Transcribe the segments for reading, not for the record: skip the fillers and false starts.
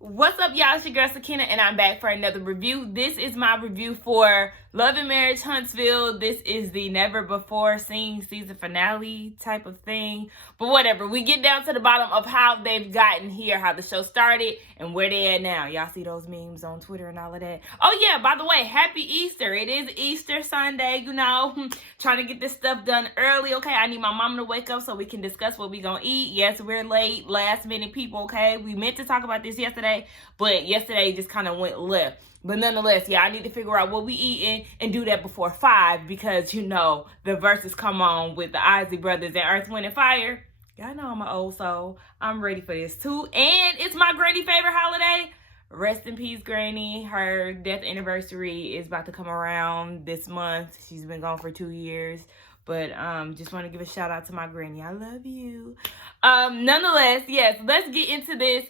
What's up, y'all? It's your girl Sakina, and I'm back for another review. This is my review for Love and Marriage Huntsville. This is the never before seen season finale type of thing. But whatever, we get down to the bottom of how they've gotten here, how the show started, and where they at now. Y'all see those memes on Twitter and all of that? Oh yeah, by the way, happy Easter. It is Easter Sunday, you know. Trying to get this stuff done early, okay? I need my mama to wake up so we can discuss what we gonna eat. Yes, we're late, last minute people, okay? We meant to talk about this yesterday, but yesterday just kind of went left. But nonetheless, yeah, I need to figure out what we eating and do that before 5 because, you know, the verses come on with the Isley Brothers and Earth, Wind, and Fire. Y'all know I'm an old soul. I'm ready for this too. And it's my granny favorite holiday. Rest in peace, Granny. Her death anniversary is about to come around this month. She's been gone for 2 years. But just want to give a shout out to my granny. I love you. Nonetheless, yes, let's get into this.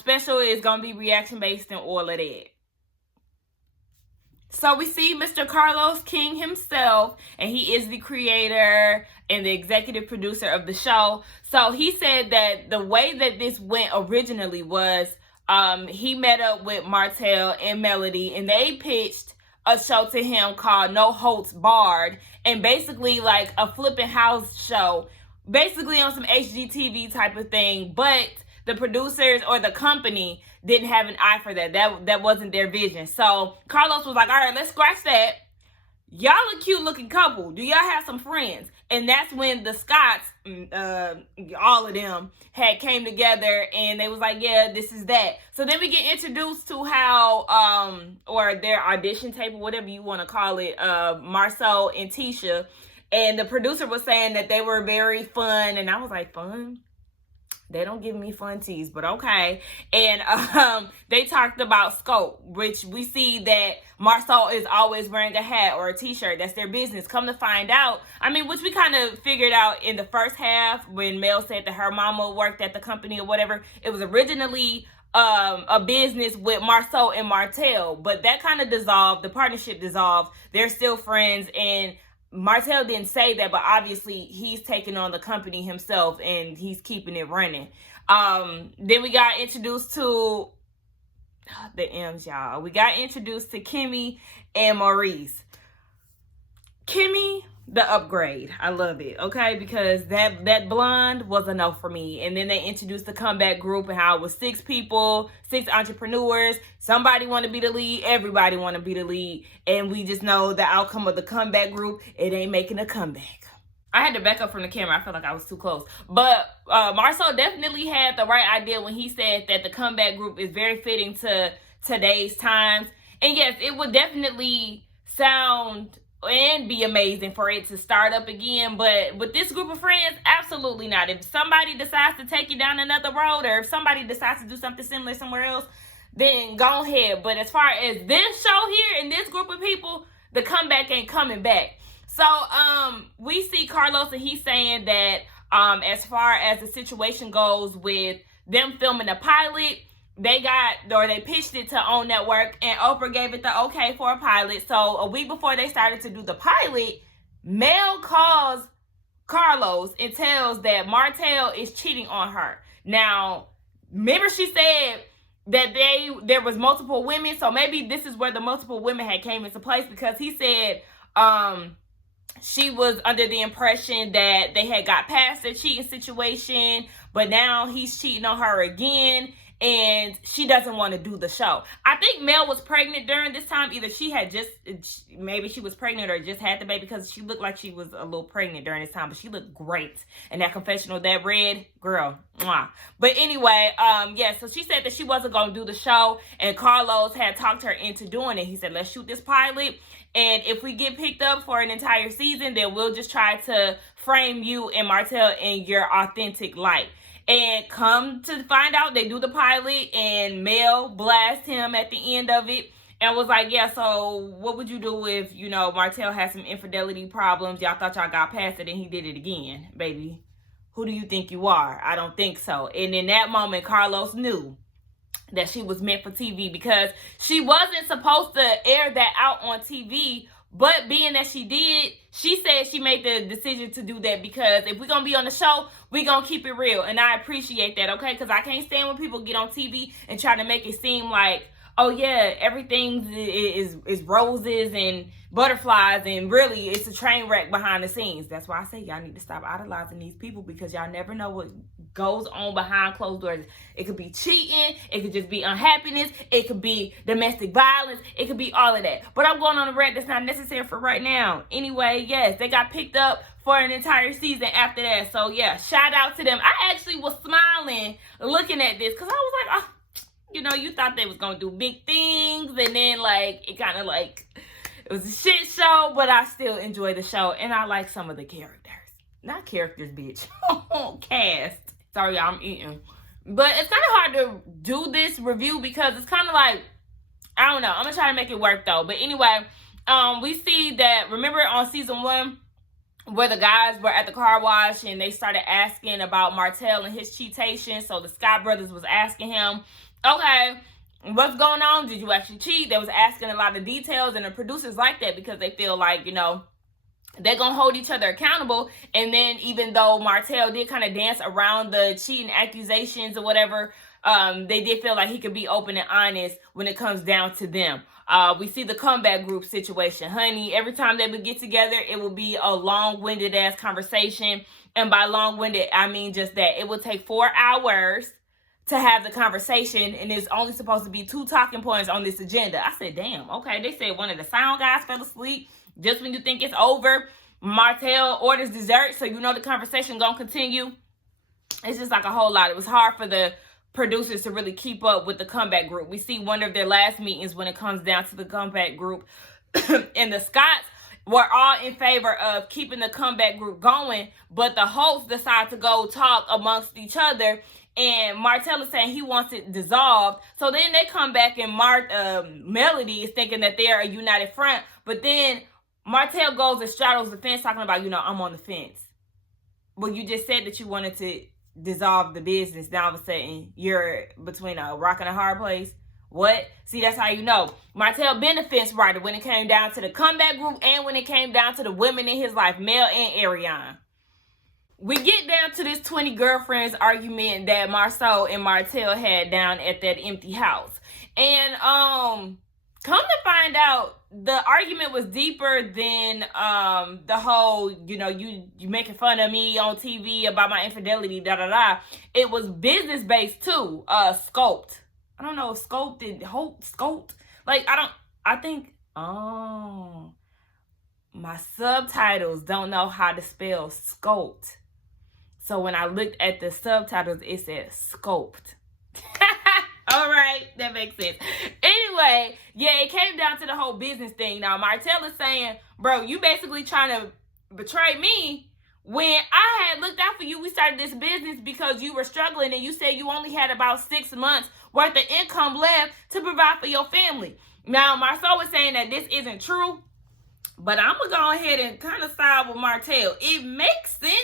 Special is gonna be reaction based and all of that. So we see Mr. Carlos King himself, and he is the creator and the executive producer of the show. So he said that the way that this went originally was he met up with Martel and Melody, and they pitched a show to him called No Holds Barred, and basically like a flipping house show, basically on some HGTV type of thing, but the producers or the company didn't have an eye for that. That wasn't their vision. So Carlos was like, all right, let's scratch that. Y'all a cute looking couple. Do y'all have some friends? And that's when the Scotts, all of them, had came together and they was like, yeah, this is that. So then we get introduced to how, or their audition tape or whatever you want to call it, Marsau and Tisha. And the producer was saying that they were very fun. And I was like, fun? They don't give me fun teas, but okay. And they talked about scope, which we see that Marsau is always wearing a hat or a t-shirt. That's their business. Come to find out, I mean, which we kind of figured out in the first half when Mel said that her mama worked at the company or whatever. It was originally a business with Marsau and Martel, but that kind of dissolved. The partnership dissolved. They're still friends, and Martel didn't say that, but obviously he's taking on the company himself and he's keeping it running. Then we got introduced to the M's, y'all. We got introduced to Kimmy and Maurice. Kimmy, the upgrade. I love it, okay? Because that blonde was a no for me. And then they introduced the comeback group and how it was 6 people, 6 entrepreneurs. Somebody want to be the lead. Everybody want to be the lead. And we just know the outcome of the comeback group. It ain't making a comeback. I had to back up from the camera. I felt like I was too close. But Marsau definitely had the right idea when he said that the comeback group is very fitting to today's times. And yes, it would definitely sound and be amazing for it to start up again, but with this group of friends, absolutely not. If somebody decides to take you down another road, or if somebody decides to do something similar somewhere else, then go ahead. But as far as this show here and this group of people, the comeback ain't coming back. So we see Carlos, and he's saying that as far as the situation goes with them filming a pilot, they pitched it to OWN Network, and Oprah gave it the okay for a pilot. So a week before they started to do the pilot, Mel calls Carlos and tells that Martel is cheating on her. Now, remember she said that there was multiple women, so maybe this is where the multiple women had came into place, because he said she was under the impression that they had got past the cheating situation, but now he's cheating on her again, and she doesn't want to do the show. I think Mel was pregnant during this time. Either maybe she was pregnant or just had the baby, because she looked like she was a little pregnant during this time, but she looked great. And that confessional, that red, girl, mwah. But anyway, yeah, so she said that she wasn't going to do the show, and Carlos had talked her into doing it. He said, let's shoot this pilot, and if we get picked up for an entire season, then we'll just try to frame you and Martel in your authentic light. And come to find out, they do the pilot, and Mel blasts him at the end of it and was like, yeah, so what would you do if, you know, Martel had some infidelity problems? Y'all thought y'all got past it and he did it again, baby. Who do you think you are? I don't think so. And in that moment, Carlos knew that she was meant for TV, because she wasn't supposed to air that out on TV But being that she did, she said she made the decision to do that because if we're going to be on the show, we're going to keep it real. And I appreciate that, okay? Because I can't stand when people get on TV and try to make it seem like, oh yeah, everything is roses and butterflies, and really it's a train wreck behind the scenes. That's why I say y'all need to stop idolizing these people, because y'all never know what goes on behind closed doors. It could be cheating, it could just be unhappiness, it could be domestic violence, it could be all of that. But I'm going on a rant that's not necessary for right now. Anyway, yes, they got picked up for an entire season after that. So yeah, shout out to them. I actually was smiling looking at this because I was like, oh, you know, you thought they was going to do big things, and then, like, it kind of, like, it was a shit show, but I still enjoy the show, and I like some of the characters. Not characters, bitch. Cast. Sorry, y'all, I'm eating. But it's kind of hard to do this review because it's kind of like, I don't know. I'm going to try to make it work, though. But anyway, we see that, remember on season 1, where the guys were at the car wash, and they started asking about Martel and his cheatation, so the Scott brothers was asking him, okay, what's going on? Did you actually cheat? They was asking a lot of details, and the producers like that because they feel like, you know, they're going to hold each other accountable. And then even though Martel did kind of dance around the cheating accusations or whatever, they did feel like he could be open and honest when it comes down to them. We see the comeback group situation. Honey, every time they would get together, it would be a long-winded ass conversation. And by long-winded, I mean just that. It would take 4 hours to have the conversation, and it's only supposed to be 2 talking points on this agenda. I said, damn, okay. They said one of the sound guys fell asleep. Just when you think it's over, Martel orders dessert, so you know the conversation gonna continue. It's just like a whole lot. It was hard for the producers to really keep up with the comeback group. We see one of their last meetings when it comes down to the comeback group, and the Scotts were all in favor of keeping the comeback group going, but the hosts decide to go talk amongst each other, and Martel is saying he wants it dissolved. So then they come back, and Melody is thinking that they're a united front, but then Martel goes and straddles the fence talking about, you know, I'm on the fence. Well, you just said that you wanted to dissolve the business. Now all of a sudden you're between a rock and a hard place. What? See, that's how you know. Martel been a fence rider when it came down to the comeback group and when it came down to the women in his life, Mel and Ariane. We get down to this 20 girlfriends argument that Marsau and Martel had down at that empty house. And come to find out, the argument was deeper than the whole, you know, you making fun of me on TV about my infidelity, da-da-da. It was business-based too. Scoped. I don't know, scoped. Like, I think, my subtitles don't know how to spell scoped. So when I looked at the subtitles, it said scoped. All right, that makes sense. Anyway, yeah, it came down to the whole business thing. Now, Martel is saying, bro, you basically trying to betray me when I had looked out for you. We started this business because you were struggling, and you said you only had about 6 months worth of income left to provide for your family. Now, Marsau was saying that this isn't true, but I'm going to go ahead and kind of side with Martel. It makes sense.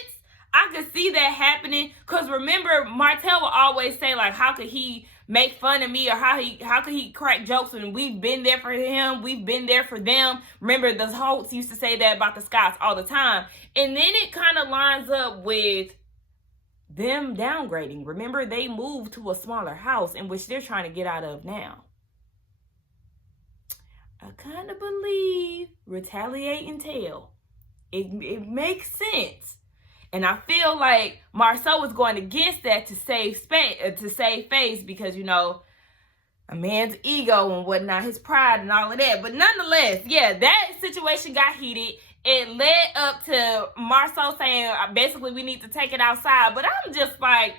I could see that happening because remember, Martel will always say, like, how could he make fun of me, or how could he crack jokes when we've been there for him, we've been there for them. Remember, the hosts used to say that about the Scotts all the time. And then it kind of lines up with them downgrading. Remember, they moved to a smaller house in which they're trying to get out of now. I kind of believe retaliate and tell. It makes sense. And I feel like Marsau was going against that to save face, because, you know, a man's ego and whatnot, his pride and all of that. But nonetheless, yeah, that situation got heated. It led up to Marsau saying, basically, we need to take it outside. But I'm just like,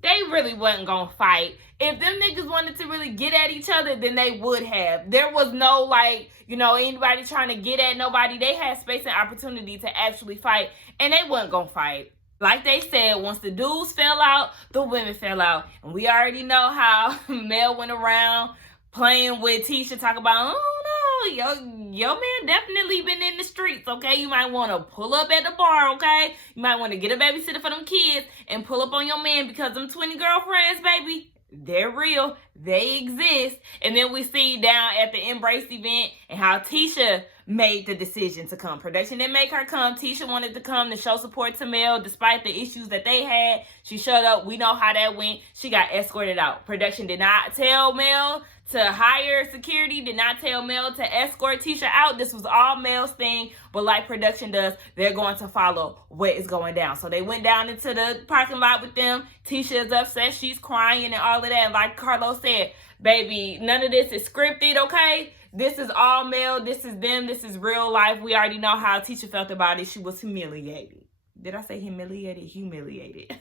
they really wasn't going to fight. If them niggas wanted to really get at each other, then they would have. There was no, like, you know, anybody trying to get at nobody. They had space and opportunity to actually fight, and they wasn't going to fight. Like they said, once the dudes fell out, the women fell out. And we already know how Mel went around playing with Tisha, talking about, oh, no, your man definitely been in the streets, okay? You might want to pull up at the bar, okay? You might want to get a babysitter for them kids and pull up on your man because them 20 girlfriends, baby, they're real. They exist. And then we see down at the Embrace event and how Tisha made the decision to come. Production didn't make her come. Tisha wanted to come to show support to Mel despite the issues that they had. She showed up. We know how that went. She got escorted out. Production did not tell Mel to hire security, did not tell Mel to escort Tisha out. This was all Mel's thing, but like production does, they're going to follow what is going down. So they went down into the parking lot with them. Tisha is upset, she's crying and all of that. Like Carlos said, baby, none of this is scripted, okay? This is all Mel, this is them, this is real life. We already know how Tisha felt about it. She was humiliated. Did I say humiliated? Humiliated.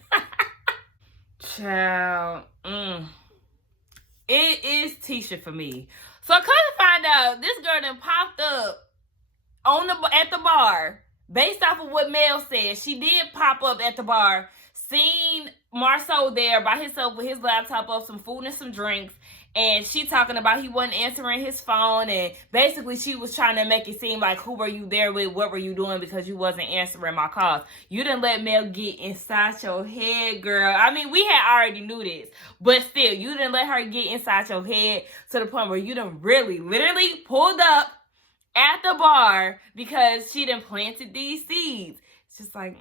Child. It is Tisha for me. So I come to find out this girl done popped up at the bar. Based off of what Mel said, she did pop up at the bar, seen Marsau there by himself with his laptop up, some food and some drinks, and she talking about he wasn't answering his phone, and basically she was trying to make it seem like, who were you there with, what were you doing, because you wasn't answering my calls. You didn't let Mel get inside your head, girl. I mean, we had already knew this, but still, you didn't let her get inside your head to the point where you done really, literally pulled up at the bar because she done planted these seeds. It's just like,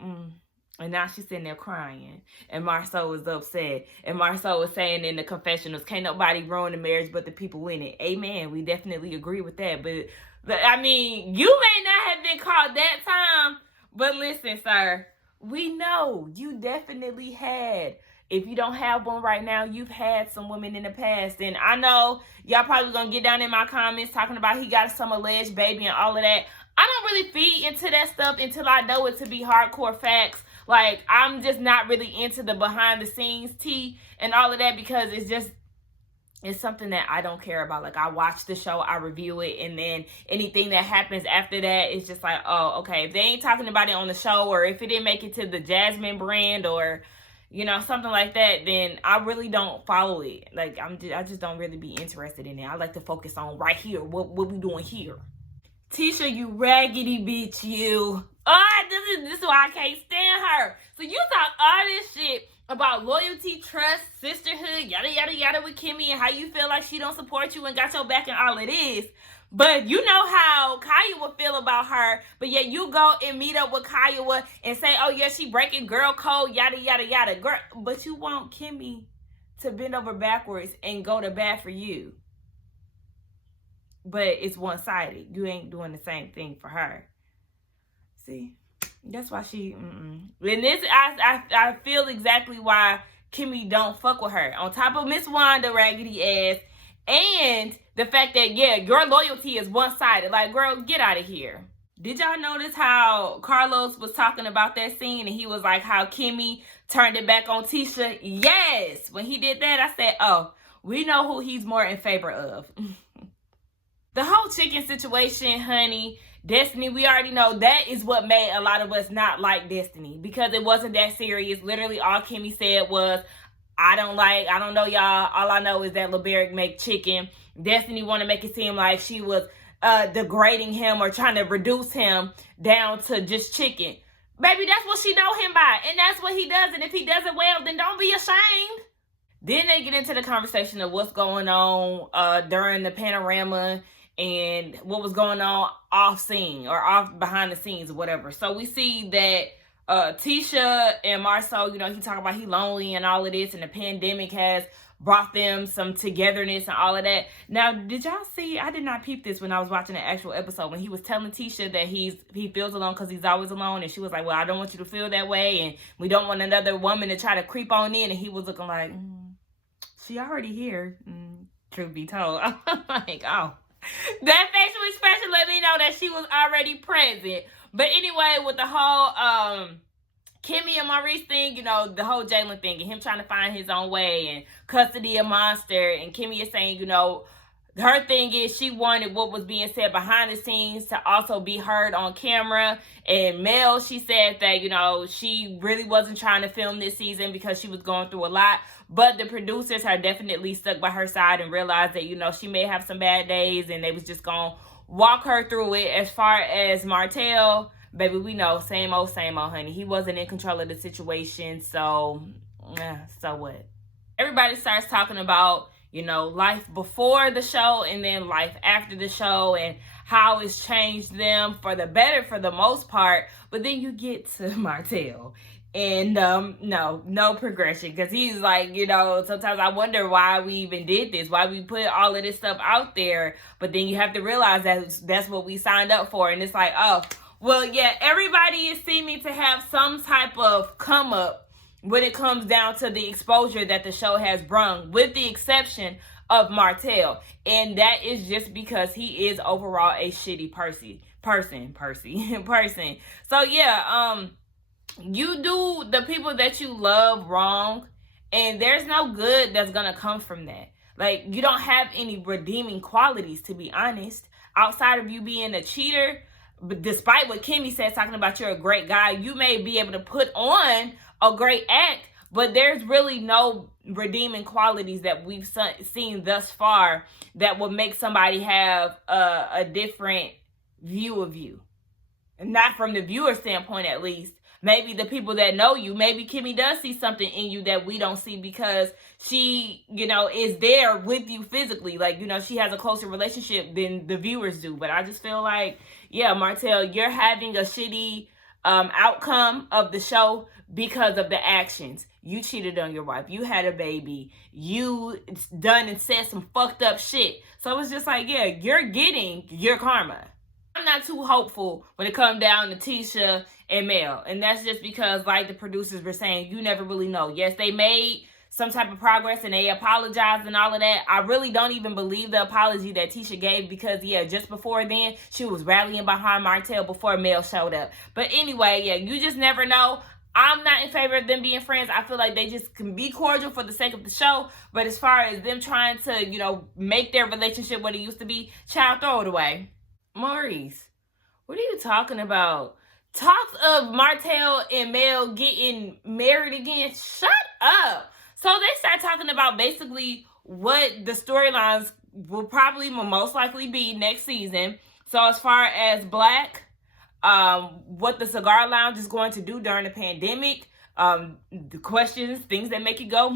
And now she's sitting there crying. And Marsau was upset. And Marsau was saying in the confessionals, can't nobody ruin the marriage but the people in it. Amen. We definitely agree with that. But I mean, you may not have been caught that time. But listen, sir, we know you definitely had. If you don't have one right now, you've had some women in the past. And I know y'all probably going to get down in my comments talking about he got some alleged baby and all of that. I don't really feed into that stuff until I know it to be hardcore facts. Like, I'm just not really into the behind the scenes tea and all of that because it's something that I don't care about. Like, I watch the show, I review it, and then anything that happens after that is just like, oh, okay. If they ain't talking about it on the show, or if it didn't make it to the Jasmine brand, or something like that, then I really don't follow it. Like, I just don't really be interested in it. I like to focus on right here, what we doing here. Tisha, you raggedy bitch, you. This is why I can't stand her. So you talk all this shit about loyalty, trust, sisterhood, yada, yada, yada with Kimmy and how you feel like she don't support you and got your back and all of this. But you know how Kaya would feel about her, but yet you go and meet up with Kaya and say, oh yeah, she breaking girl code, yada, yada, yada. Girl, but you want Kimmy to bend over backwards and go to bat for you. But it's one-sided. You ain't doing the same thing for her. See? That's why she, And this, I feel exactly why Kimmy don't fuck with her. On top of Miss Wanda raggedy ass, and the fact that, yeah, your loyalty is one-sided. Like, girl, get out of here. Did y'all notice how Carlos was talking about that scene and he was like how Kimmy turned it back on Tisha? Yes! When he did that, I said, oh, we know who he's more in favor of. The whole chicken situation, honey, Destiny, we already know that is what made a lot of us not like Destiny because it wasn't that serious. Literally, all Kimmy said was, I don't know y'all. All I know is that LeBerick make chicken. Destiny want to make it seem like she was degrading him or trying to reduce him down to just chicken. Baby, that's what she know him by. And that's what he does. And if he does it well, then don't be ashamed. Then they get into the conversation of what's going on during the panorama and what was going on off scene or off behind the scenes or whatever. So we see that Tisha and Marsau, he talking about he lonely and all of this, and the pandemic has brought them some togetherness and all of that. Now, did y'all see, I did not peep this when I was watching the actual episode, when he was telling Tisha that he feels alone because he's always alone, and she was like, well, I don't want you to feel that way, and we don't want another woman to try to creep on in, and he was looking like, she already here, truth be told. I'm like, oh. That facial expression let me know that she was already present. But anyway, with the whole Kimmy and Maurice thing, the whole Jalen thing and him trying to find his own way and custody of Monster, and Kimmy is saying, her thing is she wanted what was being said behind the scenes to also be heard on camera. And Mel, she said that, she really wasn't trying to film this season because she was going through a lot. But the producers are definitely stuck by her side and realized that, she may have some bad days and they was just going to walk her through it. As far as Martel, baby, we know, same old, honey. He wasn't in control of the situation, so what? Everybody starts talking about you know, life before the show and then life after the show, and how it's changed them for the better for the most part. But then you get to Martel, and no progression, because he's like, you know, sometimes I wonder why we even did this, why we put all of this stuff out there. But then you have to realize that that's what we signed up for. And it's like, oh, well, yeah, everybody is seeming to have some type of come up when it comes down to the exposure that the show has brung, with the exception of Martel. And that is just because he is overall a shitty person. So yeah, you do the people that you love wrong, and there's no good that's gonna come from that. Like, you don't have any redeeming qualities, to be honest, outside of you being a cheater. But despite what Kimmy said, talking about you're a great guy, you may be able to put on a great act, but there's really no redeeming qualities that we've seen thus far that would make somebody have a different view of you. And not from the viewer standpoint, at least. Maybe the people that know you, maybe Kimmy does see something in you that we don't see, because she, you know, is there with you physically. Like, you know, she has a closer relationship than the viewers do. But I just feel like, yeah, Martel, you're having a shitty outcome of the show because of the actions. You cheated on your wife. You had a baby. You done and said some fucked up shit. So it's just like, yeah, you're getting your karma. I'm not too hopeful when it comes down to Tisha and Mel. And that's just because, like the producers were saying, you never really know. Yes, they made some type of progress and they apologized and all of that. I really don't even believe the apology that Tisha gave, because, yeah, just before then, she was rallying behind Martel before Mel showed up. But anyway, yeah, you just never know. I'm not in favor of them being friends. I feel like they just can be cordial for the sake of the show. But as far as them trying to, you know, make their relationship what it used to be, child, throw it away. Maurice, what are you talking about? Talks of Martel and Mel getting married again? Shut up. So they start talking about basically what the storylines will probably most likely be next season. So as far as Black, what the Cigar Lounge is going to do during the pandemic, the questions, things that make you go,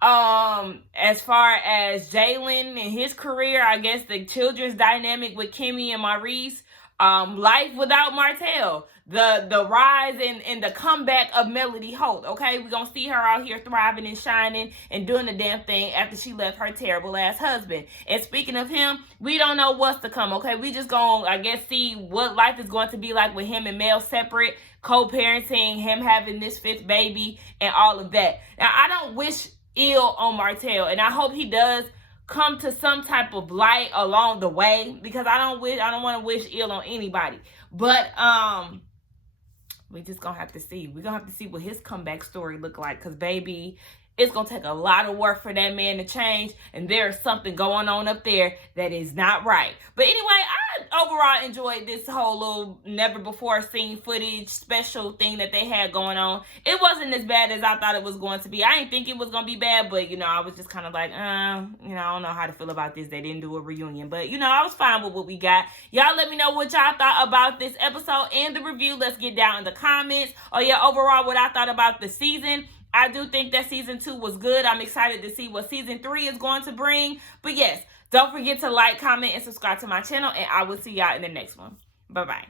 as far as Jalen and his career, I guess the children's dynamic with Kimmy and Maurice, life without Martel, the rise and the comeback of Melody Holt. Okay, we're gonna see her out here thriving and shining and doing the damn thing after she left her terrible ass husband. And speaking of him, we don't know what's to come. Okay, we just gonna, I guess, see what life is going to be like with him and Mel separate, co-parenting, him having this 5th baby, and all of that. Now, I don't wish ill on Martel, and I hope he does come to some type of light along the way, because I don't want to wish ill on anybody. But we just gonna have to see. We're gonna have to see what his comeback story look like, because baby, it's gonna take a lot of work for that man to change, and there's something going on up there that is not right. But anyway, I overall enjoyed this whole little never before seen footage special thing that they had going on. It wasn't as bad as I thought it was going to be. I didn't think it was gonna be bad, but, you know, I was just kind of like, you know, I don't know how to feel about this. They didn't do a reunion, but, you know, I was fine with what we got. Y'all let me know what y'all thought about this episode and the review. Let's get down in the comments. Oh yeah, overall what I thought about the season. I do think that season 2 was good. I'm excited to see what season 3 is going to bring. But yes, don't forget to like, comment, and subscribe to my channel. And I will see y'all in the next one. Bye-bye.